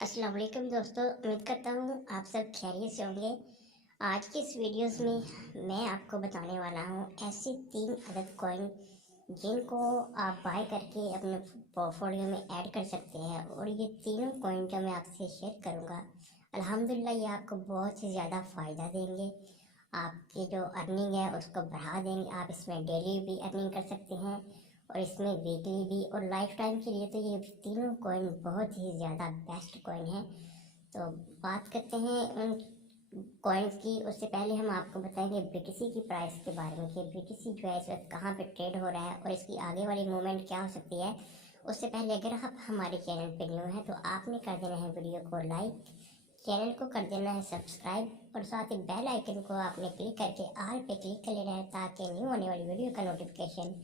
अस्सलाम वालेकुम दोस्तों, उम्मीद करता हूँ आप सब खैरियत से होंगे। आज की इस वीडियोस में मैं आपको बताने वाला हूँ ऐसे 3 अदद कॉइन जिनको आप बाय करके अपने पोर्टफोलियो में ऐड कर सकते हैं। और ये तीनों कॉइन जो मैं आपसे शेयर करूँगा, अल्हम्दुलिल्लाह ये आपको बहुत ही ज़्यादा फ़ायदा देंगे। आपकी जो अर्निंग है उसको बढ़ा देंगे। आप इसमें डेली भी अर्निंग कर सकते हैं और इसमें वीकली भी और लाइफ टाइम के लिए तो ये तीनों कॉइन बहुत ही ज़्यादा बेस्ट कॉइन है। तो बात करते हैं उन कॉइन्स की। उससे पहले हम आपको बताएंगे बीटीसी की प्राइस के बारे में कि बीटीसी जो है इस वक्त कहाँ पे ट्रेड हो रहा है और इसकी आगे वाली मूवमेंट क्या हो सकती है। उससे पहले अगर आप हमारे चैनल पे न्यू हैं तो आपने कर देना है वीडियो को लाइक, चैनल को कर देना है सब्सक्राइब और साथ ही बेल आइकन को आपने क्लिक करके ऑल पे क्लिक कर लेना है ताकि न्यू आने वाली वीडियो का नोटिफिकेशन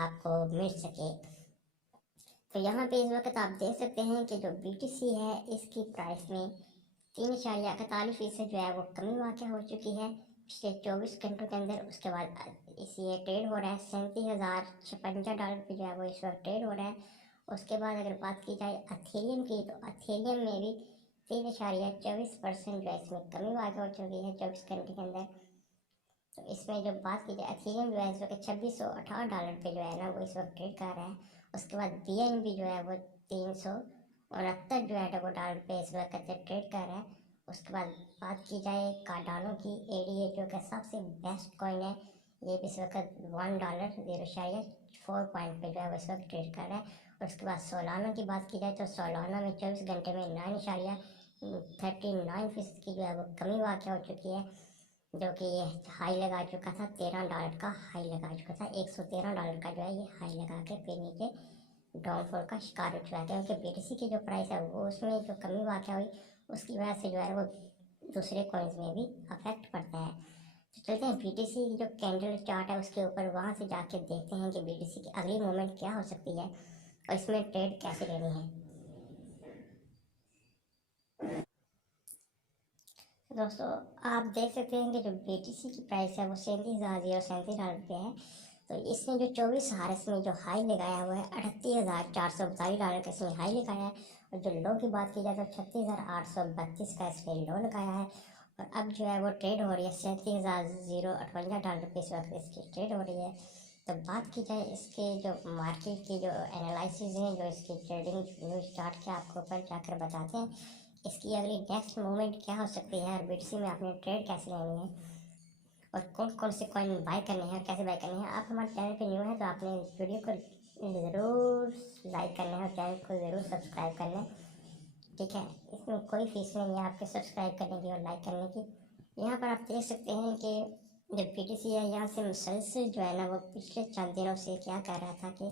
आपको मिल सके। तो यहाँ पे इस वक्त आप देख सकते हैं कि जो बीटीसी है इसकी प्राइस में 3.41% जो है वो कमी वाक़ हो चुकी है पिछले 24 घंटों के अंदर। उसके बाद ये ट्रेड हो रहा है $37,056 पे जो है वो इस वक्त ट्रेड हो रहा है। उसके बाद अगर बात की जाए अथेरियम की तो अथेरियम में भी 3.24% जो है इसमें कमी वाक़ हो चुकी है 24 घंटे के अंदर। तो इसमें जब बात की जाए अथीरियम जो है इस वक्त $2668 पे जो है ना वो इस वक्त ट्रेड कर रहा है। उसके बाद BNB जो है वो 369 जो है वो डॉलर पे इस वक्त ट्रेड कर रहा है। उसके बाद बात की जाए कार्डानो की ADA जो कि सबसे बेस्ट कॉइन है, ये भी इस वक्त $1.04 पॉइंट पे जो है वो इस वक्त ट्रेड कर रहा है। और उसके बाद सोलाना की बात की जाए तो सोलाना में 24 घंटे में 9.39% की जो है वो कमी वाक़ हो चुकी है, जो कि ये हाई लगा चुका था $13 का हाई लगा चुका था। $113 का जो है ये हाई लगा के फिर नीचे डाउनफॉल का शिकार हो चुका है क्योंकि बीटीसी की जो प्राइस है वो उसमें जो कमी वाक़ हुई उसकी वजह से जो है वो दूसरे कॉइन्स में भी अफेक्ट पड़ता है। तो चलते हैं बीटीसी की जो कैंडल चार्ट है उसके ऊपर, वहाँ से जाके देखते हैं कि बीटीसी की अगली मूवमेंट क्या हो सकती है और इसमें ट्रेड कैसे लेनी है। दोस्तों आप देख सकते हैं कि जो बीटीसी की प्राइस है वो $37,037 पे है। तो इसने जो 24 हार्स में जो हाई लगाया हुआ है $38,442 का इसने हाई लगाया है। और जो लो की बात की जाए तो 36,832 का इसने लो लगाया है। और अब जो है वो ट्रेड हो रही है $37,058 पे इस वक्त इसकी ट्रेड हो रही है। तो बात की जाए इसके जो मार्केट की जो एनालिसिस है, जो इसकी ट्रेडिंग न्यूज चार्ट के आपको ऊपर जाकर बताते हैं इसकी अगली नेक्स्ट मूवमेंट क्या हो सकती है और बीटीसी में आपने ट्रेड कैसे लेनी है और कौन कौन से कॉइन बाय करने हैं और कैसे बाय करने हैं। आप हमारे चैनल पे न्यू हैं तो आपने वीडियो को ज़रूर लाइक करना है और चैनल को ज़रूर सब्सक्राइब करना है, ठीक है। इसमें कोई फीस नहीं है आपके सब्सक्राइब करने की और लाइक करने की। यहाँ पर आप देख सकते हैं कि जो बीटीसी है यहाँ से मुसलसल जो है ना वो पिछले चंद दिनों से क्या कर रहा था कि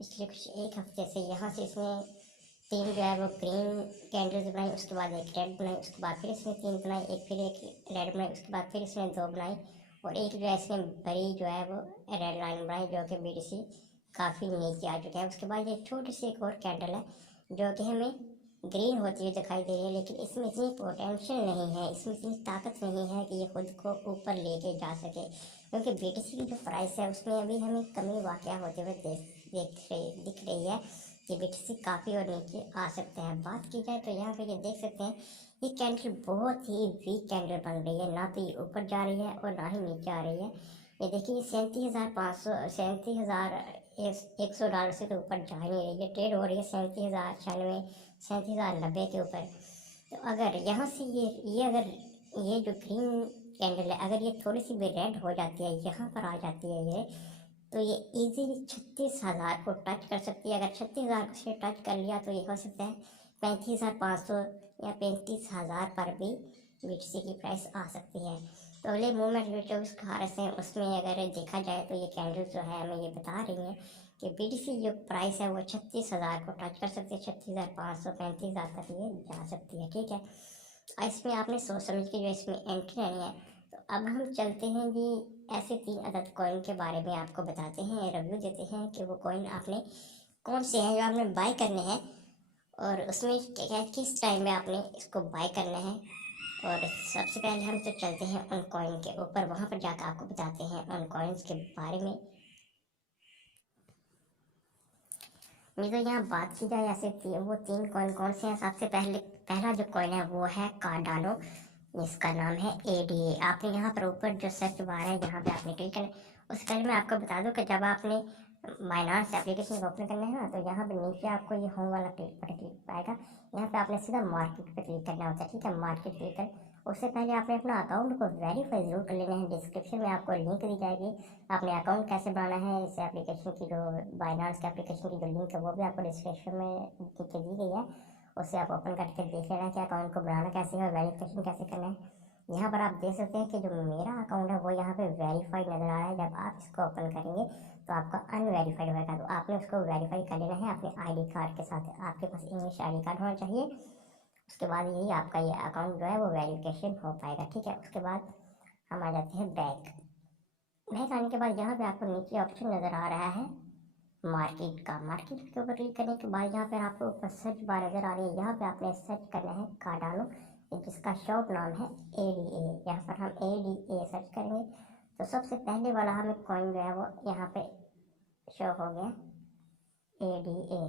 पिछले कुछ एक हफ्ते से यहाँ से इसने 3 जो है वो ग्रीन कैंडल्स बनाई, उसके बाद एक रेड बनाई, उसके बाद फिर इसने 3 बनाई, एक फिर एक रेड बनाई, उसके बाद फिर इसने 2 बनाई और एक जो है इसने बड़ी जो है वो रेड लाइन बनाई जो कि बीटीसी काफ़ी नीचे आ चुके हैं। उसके बाद ये छोटी सी एक और कैंडल है जो कि हमें ग्रीन होती हुई दिखाई दे रही है, लेकिन इसमें इतनी पोटेंशियल नहीं है, इसमें इतनी ताकत नहीं है कि ये खुद को ऊपर लेके जा सके क्योंकि बीटीसी की जो प्राइस है उसमें अभी हमें कमी वाक़या होते हुए दिख रही है कि बीटीसी काफ़ी और नीचे आ सकते हैं। बात की जाए तो यहाँ पे ये देख सकते हैं ये कैंडल बहुत ही वीक कैंडल बन रही है, ना तो ये ऊपर जा रही है और ना ही नीचे आ रही है। ये देखिए $37,100 से तो ऊपर जा ही नहीं रही है, ट्रेड हो रही है 37,096 37,090 के ऊपर। तो अगर यहाँ से ये अगर ये जो ग्रीन कैंडल है अगर ये थोड़ी सी भी रेड हो जाती है, यहाँ पर आ जाती है ये, तो ये इजीली 36,000 को टच कर सकती है। अगर 36,000 से टच कर लिया तो ये हो सकता है 35,500 या 35,000 पर भी बीटीसी की प्राइस आ सकती है। तो अगले मूवमेंट जो 24 हार्स हैं उसमें अगर देखा जाए तो ये कैंडल जो है हमें ये बता रही है कि बीटीसी जो प्राइस है वो 36,000 को टच कर सकती है, 36,500 35,000 तक ये जा सकती है, ठीक है। इसमें आपने सोच समझ के जो इसमें एंट्री लेनी है। तो अब हम चलते हैं जी ऐसे 3 अदद कॉइन के बारे में आपको बताते हैं, रिव्यू देते हैं कि वो कॉइन आपने कौन से हैं जो आपने बाय करने हैं और उसमें क्या किस टाइम में आपने इसको बाय करना है। और सबसे पहले हम तो चलते हैं उन कॉइन के ऊपर, वहाँ पर जाकर आपको बताते हैं उन कॉइन्स के बारे में। ये तो यहाँ बात की जाए ऐसे वो 3 कॉइन कौन से हैं। सबसे पहला जो कॉइन है वो है कार्डानो, जिसका नाम है ADA। आपने यहाँ पर ऊपर जो सर्च बार है यहाँ पे आपने क्लिक करना है। उससे पहले मैं आपको बता दूं कि जब आपने बाइनांस एप्लीकेशन को ओपन करना है ना, तो यहाँ पे नीचे आपको ये होम वाला बटन क्लिक आएगा। यहाँ पे आपने सीधा मार्केट पे क्लिक करना होता है, ठीक है। मार्केट क्लिक कर उससे पहले आपने अपना अकाउंट को वेरीफाई जरूर कर लेना है। डिस्क्रिप्शन में आपको लिंक दी जाएगी, आपने अकाउंट कैसे बनाना है। इस एप्लीकेशन की जो बाइनांस के एप्लीकेशन की जो लिंक है वो भी आपको डिस्क्रिप्शन में नीचे दी गई है। उससे आप ओपन करके देख लेना है कि अकाउंट को बनाना कैसे है और वेरिफिकेशन कैसे करना है। यहाँ पर आप देख सकते हैं कि जो मेरा अकाउंट है वो यहाँ पे वेरीफाइड नज़र आ रहा है। जब आप इसको ओपन करेंगे तो आपका अनवेरीफाइड होगा, तो आपने उसको वेरीफाई कर लेना है अपने ID कार्ड के साथ। आपके पास इंग्लिश ID कार्ड होना चाहिए। उसके बाद यही आपका ये अकाउंट जो है वो वेरिफिकेशन हो पाएगा, ठीक है। उसके बाद हम आ जाते हैं बैक आने के बाद यहाँ पे आपको नीचे ऑप्शन नज़र आ रहा है मार्केट का। मार्केट के ऊपर क्लिक करने के बाद यहाँ पर आपको ऊपर सर्च बार नज़र आ रही है। यहाँ पे आपने सर्च करना है कार्डानो, जिसका शॉर्ट नाम है ADA। यहाँ पर हम ADA सर्च करेंगे तो सबसे पहले वाला हमें कॉइन जो है वो यहाँ पे शो हो गया ADA।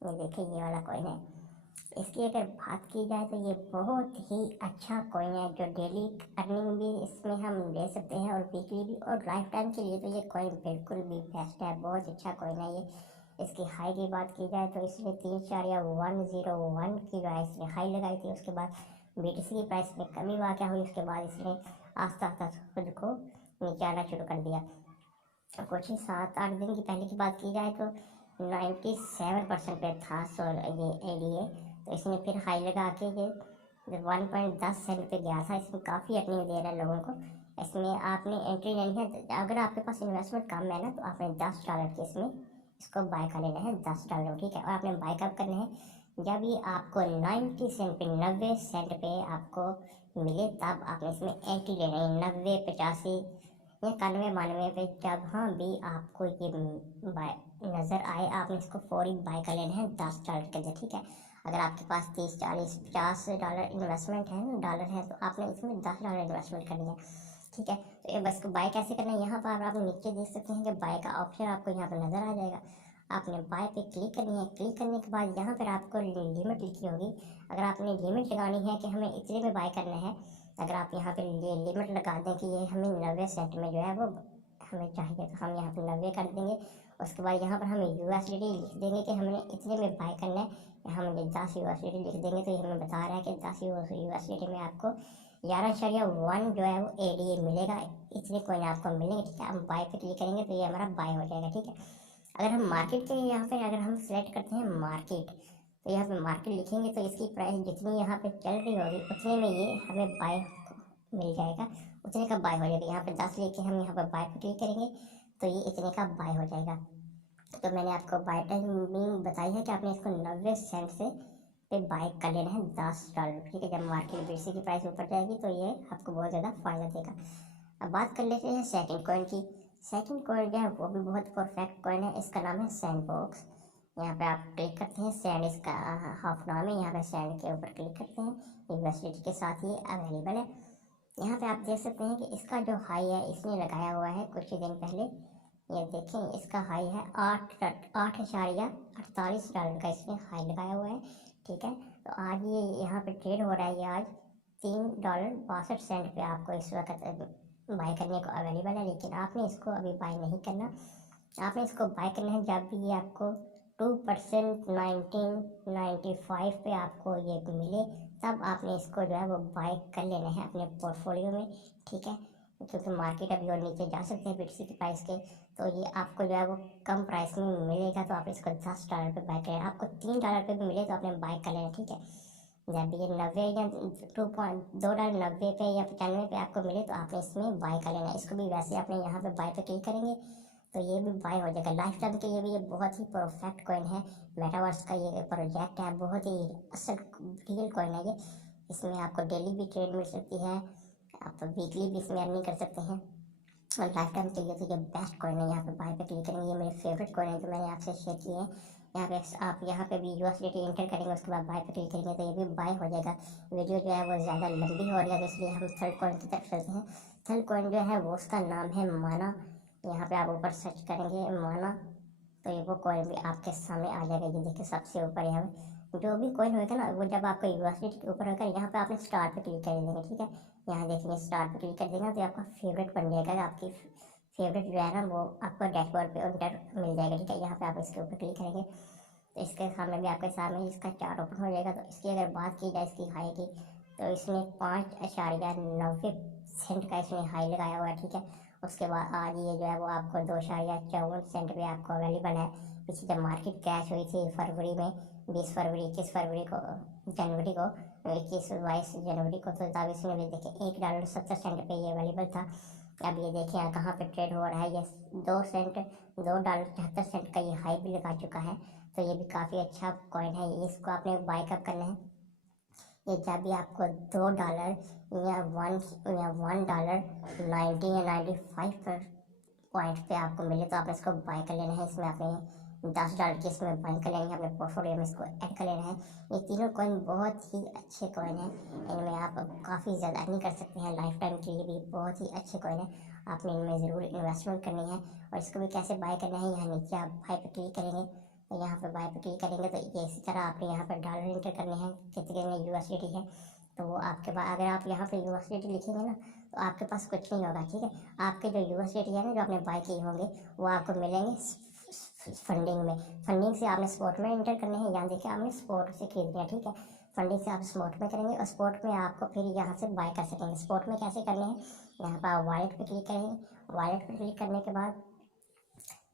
ये देखिए ये वाला कॉइन है। इसकी अगर बात की जाए तो ये बहुत ही अच्छा कॉइन है, जो डेली अर्निंग भी इसमें हम ले सकते हैं और वीकली भी, और लाइफ टाइम के लिए तो ये कॉइन बिल्कुल भी बेस्ट है। बहुत अच्छा कॉइन है ये। इसकी हाई की बात की जाए तो इसने 3.101 की जो है इसने हाई लगाई थी। उसके बाद BTC की प्राइस में कमी वाक़ हुई। उसके बाद इसने आस्ता आस्ता खुद को नीचे आना शुरू कर दिया। कुछ ही 7-8 दिन की पहले की बात की जाए तो 97% पे था ये ADA। तो इसने फिर हाई लगा के ये 1.10 सेंट पे गया था। इसमें काफ़ी अर्निंग दे रहा है लोगों को। इसमें आपने एंट्री लेनी है। अगर आपके पास इन्वेस्टमेंट कम है ना, तो आपने $10 के इसमें इसको बाय कर लेना है, $10, ठीक है। और आपने बाय कब करना है, जब ये आपको 90 सेंट पे 90 सेंट पे आपको मिले तब आपने इसमें एंट्री लेना है। 90, 85 या 91, 92 पे जहाँ भी आपको ये बाय नज़र आए आपने इसको फौरी बाय कर लेना है $10 के अंदर, ठीक है। अगर आपके पास 30, 40, $50 इन्वेस्टमेंट है ना, डॉलर है, तो आपने इसमें $10 इन्वेस्टमेंट करनी है, ठीक है। तो ये बस को बाय कैसे करना है, यहाँ पर आप नीचे देख सकते हैं कि बाय का ऑप्शन आपको यहाँ पर नज़र आ जाएगा। आपने बाय पे क्लिक करनी है। क्लिक करने के बाद यहाँ पर आपको लिमिट लिखी होगी। अगर आपने लिमिट लगानी है कि हमें इतने में बाय करना है, अगर आप यहाँ पे ये लिमिट लगा दें कि ये हमें 90 सेंट में जो है वो हमें चाहिए, तो हम यहाँ पे 90 कर देंगे। उसके बाद यहाँ पर हमें USDT लिख देंगे कि हमने इतने में बाय करना है। हम ये 10 USDT लिख देंगे तो ये हमें बता रहा है कि 10 USDT में आपको 11.1 जो है वो ADA मिलेगा। इतने कॉइन आपको मिलेंगे, ठीक है। हम बाय पे क्लिक करेंगे तो ये हमारा बाय हो जाएगा, ठीक है। अगर हम मार्केट के यहाँ पे अगर हम सेलेक्ट करते हैं मार्केट, तो यहाँ पे मार्केट लिखेंगे तो इसकी प्राइस जितनी यहाँ पे चल रही होगी उतने में ये हमें बाय मिल जाएगा, उतने का बाय हो जाएगा। यहाँ पे 10 लेके हम यहाँ पर बाय पे क्लिक करेंगे तो ये इतने का बाय हो जाएगा। तो मैंने आपको बाय टाइमिंग बताई है कि आपने इसको 90 सेंट से पे बाय कर लेना है $10, ठीक है। जब मार्केट BTC की प्राइस ऊपर जाएगी तो ये आपको बहुत ज़्यादा फायदा देगा। अब बात कर लेते हैं सेकंड कॉइन की। सेकंड कॉइन जो है वो भी बहुत परफेक्ट कॉइन है। इसका नाम है सैंडबॉक्स। यहाँ पे आप क्लिक करते हैं, सैंड इसका हाफ नाम है। यहाँ पे सैंड के ऊपर क्लिक करते हैं, यूनिवर्सिटी के साथ ये अवेलेबल है। यहाँ पे आप देख सकते हैं कि इसका जो हाई है इसने लगाया हुआ है कुछ ही दिन पहले। ये देखें इसका हाई है 8.48 का इसने हाई लगाया हुआ है, ठीक है। तो आज ये यहाँ पे ट्रेड हो रहा है। ये आज $3.62 पे आपको इस वक्त बाय करने को अवेलेबल है, लेकिन आपने इसको अभी बाय नहीं करना। आपने इसको बाय करना है जब भी ये आपको 2% 1995 पे आपको ये मिले, तब आपने इसको जो है वो बाय कर लेना है अपने पोर्टफोलियो में, ठीक है। क्योंकि मार्केट अभी और नीचे जा सकते हैं BTC की प्राइस के, तो ये आपको जो है वो कम प्राइस में मिलेगा। तो आप इसको $10 पे बाय करें। आपको $3 पे भी मिले तो आपने बाय कर लेना, ठीक है। जब ये 90 या $2.90 पे या 95 पे आपको मिले तो आपने इसमें बाय कर लेना। इसको भी वैसे आपने यहाँ पे बाय पे क्लिक करेंगे तो ये भी बाय हो जाएगा। लाइफ टाइम के लिए भी ये बहुत ही परफेक्ट कॉइन है। मेटावर्स का ये प्रोजेक्ट है, बहुत ही असल रियल कॉइन है ये। इसमें आपको डेली भी ट्रेड मिल सकती है, आप वीकली भी इसमें अर्निंग कर सकते हैं, और लाइफ टाइम के लिए तो ये बेस्ट कॉइन है। यहाँ पे बाय पे क्लिक करेंगे, ये मेरे फेवरेट कॉइन है जो मैंने आपसे शेयर किए हैं। यहाँ पे आप यहाँ पे भी USDT एंटर करेंगे, उसके बाद बाय पे क्लिक करेंगे तो ये भी बाय हो जाएगा। वीडियो जो है वो ज़्यादा लंबी हो रही है, तो इसलिए हम थर्ड कॉइन की तरफ चलते हैं। थर्ड कॉइन जो है वो उसका नाम है माना। यहाँ पे आप ऊपर सर्च करेंगे माना, तो ये वो कॉइन भी आपके सामने आ जाएगा। ये देखिए सबसे ऊपर यहाँ पे जो भी कॉइन होगा ना, वो जब आपका यूएसडी के ऊपर होगा, यहाँ पे आपने स्टार पे क्लिक कर देंगे, ठीक है। यहाँ देखेंगे स्टार पे क्लिक कर देंगे तो आपका फेवरेट बन जाएगा, आपकी फेवरेट जो है ना वो आपको डैशबोर्ड पे अंदर मिल जाएगा, ठीक है। यहाँ पे आप इसके ऊपर क्लिक करेंगे तो इसके सामने भी आपके सामने इसका चार्ट ओपन हो जाएगा। तो इसकी अगर बात की जाए इसकी हाई की, तो इसने 5.90 सेंट का इसमें हाई लगाया हुआ है, ठीक है। उसके बाद आज ये जो है वो आपको 2.54 सेंट पे आपको अवेलेबल है। पीछे जब मार्केट क्रैश हुई थी फरवरी में, 20 फरवरी 21 फरवरी को, जनवरी को, 21-22 जनवरी को, तो तब इसमें भी देखिए $1.70 पे ये अवेलेबल था। अब ये देखिए यहाँ कहाँ पे ट्रेड हो रहा है, ये $2.73 का ये हाई भी लगा चुका है। तो ये भी काफ़ी अच्छा कॉइन है, इसको आपने बाय कब करना है, ये जब भी आपको $2 या $1.90 या 95 पर पॉइंट पे आपको मिले तो आपने इसको बाय कर लेना है। इसमें आपने $10 की इसमें बाय कर लेंगे, अपने पोर्टफोलियो में इसको ऐड कर लेना है। ये तीनों कॉइन बहुत ही अच्छे कॉइन हैं, इनमें आप काफ़ी ज़्यादा अर्निंग कर सकते हैं, लाइफ टाइम के लिए भी बहुत ही अच्छे कॉइन है। आपने इनमें ज़रूर इन्वेस्टमेंट करनी है। और इसको भी कैसे बाय करना है, यहाँ नीचे आप बाय पर क्लिक करेंगे, तो यहाँ पर बाय पर क्लिक करेंगे तो ये इसी तरह आपने यहाँ पर डॉलर इंटर करने हैं, कितने में यूएसडी है। तो वो आपके पास, अगर आप यहाँ पे यूएसडी लिखेंगे ना तो आपके पास कुछ नहीं होगा, ठीक है। आपके जो यूएसडी है ना जो आपने बाय किए होंगे वो आपको मिलेंगे फंडिंग में। फंडिंग से आपने स्पॉट में इंटर करने हैं, यहाँ देखिए आपने स्पॉट से खरीदना है, ठीक है। फंडिंग से आप स्पॉट में करेंगे और स्पॉट में आपको फिर यहाँ से बाय कर सकेंगे। स्पॉट में कैसे करने हैं, यहाँ पर आप वॉलेट पे क्लिक करेंगे, वॉलेट पे क्लिक करने के बाद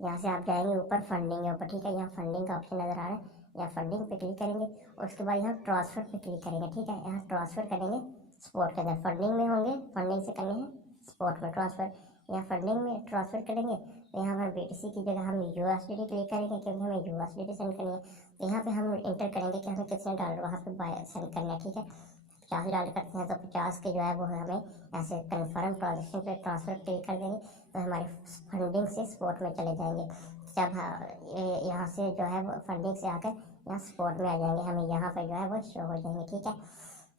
यहाँ से आप जाएंगे ऊपर फंडिंग के ऊपर, ठीक है। यहाँ फंडिंग का ऑप्शन नज़र आ रहा है, यहाँ फंडिंग पे क्लिक करेंगे और उसके बाद यहाँ ट्रांसफ़र पे क्लिक करेंगे, ठीक है। यहाँ ट्रांसफ़र करेंगे स्पॉट के अंदर, फंडिंग में होंगे, फंडिंग से करने हैं स्पॉट में ट्रांसफ़र। यहाँ फंडिंग में ट्रांसफ़र करेंगे तो यहाँ पर BTC की जगह हम USDT क्लिक करेंगे, क्योंकि हमें USDT सेंड करनी है। तो यहाँ पे हम इंटर करेंगे कि हमें कितने डॉलर वहाँ पे बाय सेंड करना है, ठीक है। $50 करते हैं तो 50 के जो है वो हमें यहाँ से कन्फर्म ट्रांजेक्शन पे ट्रांसफ़र क्लिक कर देंगे तो हमारी फंडिंग से स्पॉट में चले जाएंगे। जब यहाँ से जो है वो फंडिंग से आकर यहाँ स्पॉट में आ जाएंगे, हमें यहाँ पर जो है वो शो हो जाएंगे, ठीक है।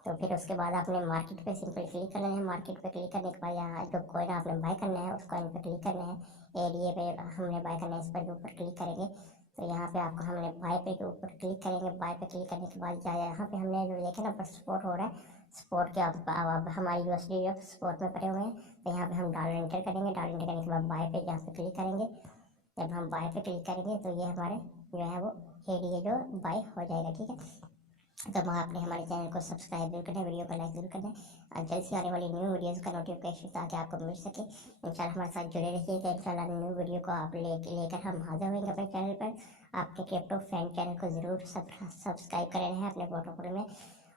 तो फिर उसके बाद आपने मार्केट पे सिंपल क्लिक करना है। मार्केट पे क्लिक करने के बाद यहाँ जो कॉइन आपने बाय करना है उस कॉइन पे क्लिक करना है। एरिया पे हमने बाय करना है, इस पर ऊपर क्लिक करेंगे तो यहाँ पे आपको हमने बाय पे के ऊपर क्लिक करेंगे। बाय पे क्लिक करने के बाद यहाँ पे हमने जो देखे ना पर स्पॉट हो रहा है, स्पॉट के अब हमारी USD स्पॉट में पड़े हुए हैं, तो यहाँ पे हम डॉलर इंटर करेंगे। डॉलर इंटर करने के बाद बाय पे यहाँ पे क्लिक करेंगे। जब हम बाय पे क्लिक करेंगे तो ये हमारे जो है वो एरिया जो बाय हो जाएगा, ठीक है। तो आपने हमारे चैनल को सब्सक्राइब जरूर करना है, वीडियो को लाइक जरूर करना है और जल्द से आने वाली न्यू वीडियोज़ का नोटिफिकेशन ताकि आपको मिल सके। इंशाल्लाह हमारे साथ जुड़े रहिएगा, इंशाल्लाह न्यू वीडियो को आप लेकर हम हाजिर होंगे अपने चैनल पर। आपके क्रिप्टो फैन चैनल को ज़रूर सब्सक्राइब कर रहे हैं अपने प्रोटोकॉल में।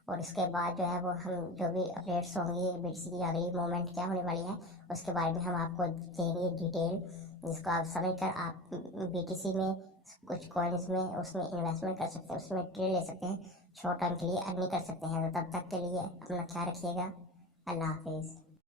और उसके बाद जो है वो हम जो भी अपडेट्स होंगी BTC की अगली मूवमेंट क्या होने वाली है उसके बारे में हम आपको देंगे डिटेल, जिसको आप समझ कर आप BTC में कुछ कॉइन्स में उसमें इन्वेस्टमेंट कर सकते हैं, उसमें ट्रेड ले सकते हैं, शॉर्ट टर्म के लिए अर्निंग कर सकते हैं। तो तब तक के लिए अपना ख्याल रखिएगा। अल्लाह हाफिज़।